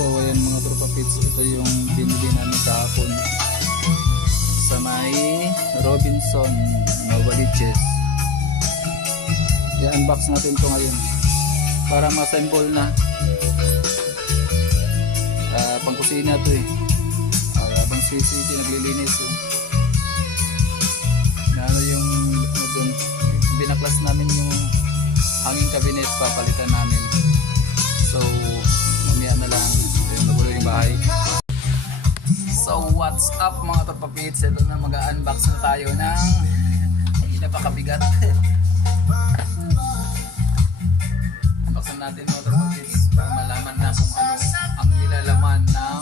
So ayan mga tropa pits, ito yung binili namin kahapon sa may Robinson Novaliches. I-unbox natin ito ngayon para ma-assemble na. Pang kusina ito eh. Habang si naglilinis ano yung dun, binaklas namin yung hanging cabinet, papalitan namin. So mamaya na lang, magulo yung bahay. So what's up mga torpapits, ito na, mag-unbox na tayo ng napakabigat. Unboxan natin mga torpapits para malaman na kung ano ang nilalaman ng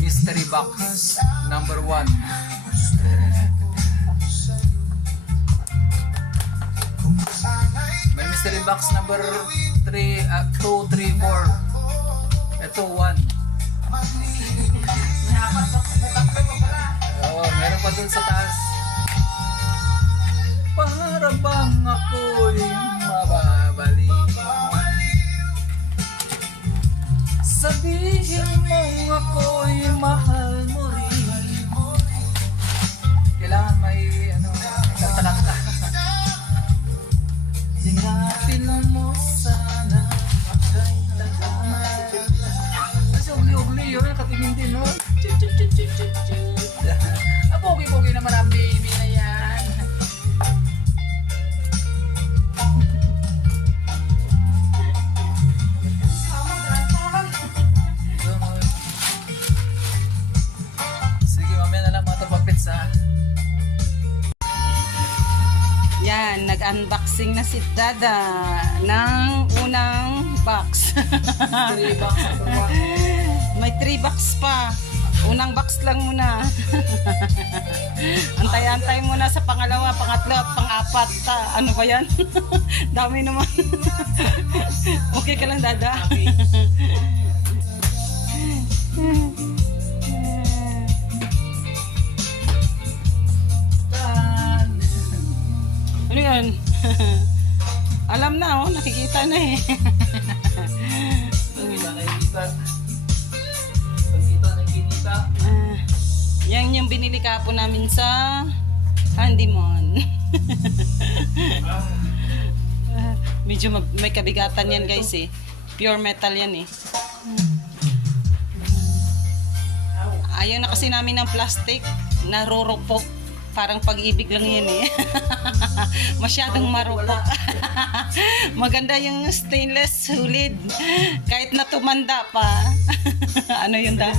mystery box number 1. May mystery box number 2, 3, 4. Ito 1. Meron pa dun sa taas. Para bang ako'y mababaliw, sabihin mong ako'y mahal mo rin. Kailangan may kanta-kanta. Tingapin mo sana makay tagal. Kasi ugli-ugli yun, katingin din, no? Pogi-pogi naman ang baby na yan. Sige, mamaya na lang mga torpapits ha. Yan, nag-unboxing na si Dada ng unang box. 3 box. May 3 box pa. Unang box lang muna. Antay-antay muna sa pangalawa, pangatlo at pang-apat. Ano ba yan? Dami naman. Okay ka lang, Dada? Ano yan? Alam na, oh, nakikita na eh. Yan yung binili kapo namin sa Handyman. Medyo may kabigatan yan guys eh. Pure metal yan eh. Ayaw na kasi namin ng plastic. Narurupok. Parang pag-ibig lang yan eh. Masyadong marupok. Maganda yung stainless solid. Kahit na tumanda pa. Ano yun daw?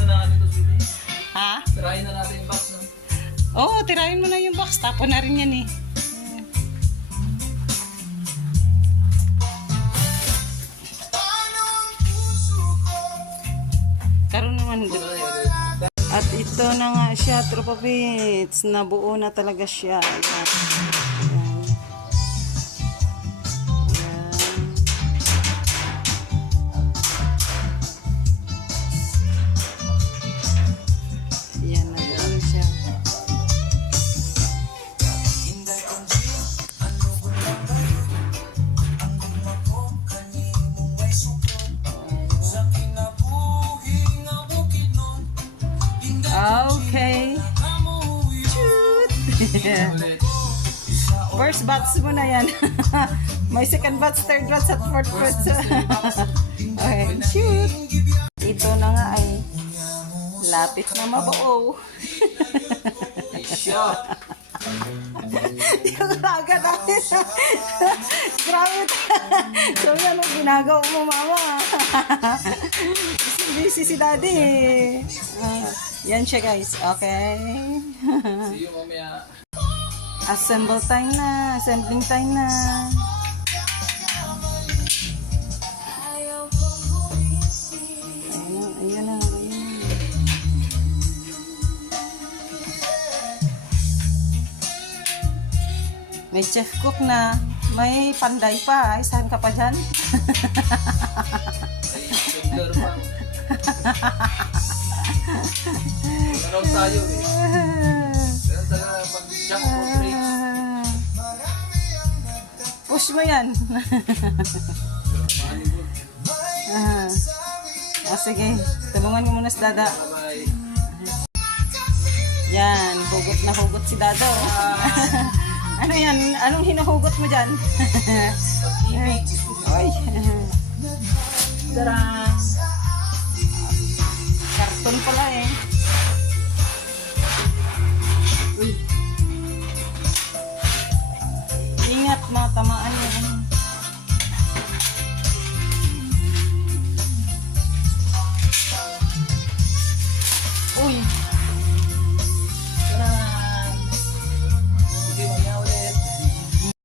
Ha? Tirahin na natin yung box. No? Oo, tirahin mo na yung box. Tapon na rin yan eh. Karoon naman. At ito na nga siya, Tropa Pits. Nabuo na talaga siya. Ayan. Okay. Shoot. First batch mo na yan. May second batch, third batch, at fourth batch. Okay. Shoot. Ito na nga ay lapit na mabuo. Yung raga natin. Grabe. So yan ang ginagawa mo, mama. Busy si daddy. Yan siya guys. Okay. See you mamaya. Assemble time na. Assembling time na. Ayan na. May chef cook na. May panday pa. Ay, saan ka pa dyan? Meron tayo eh. Meron tayo pag jump for drinks. Push mo yan. sige. Tulungan mo muna si Dada. Bye. Yan, hugot na hugot si Dada. Ano yan? Anong hinuhugot mo dyan? Ibig. Oy. Tarang. Karton pala eh. Ingat, matamaan yan.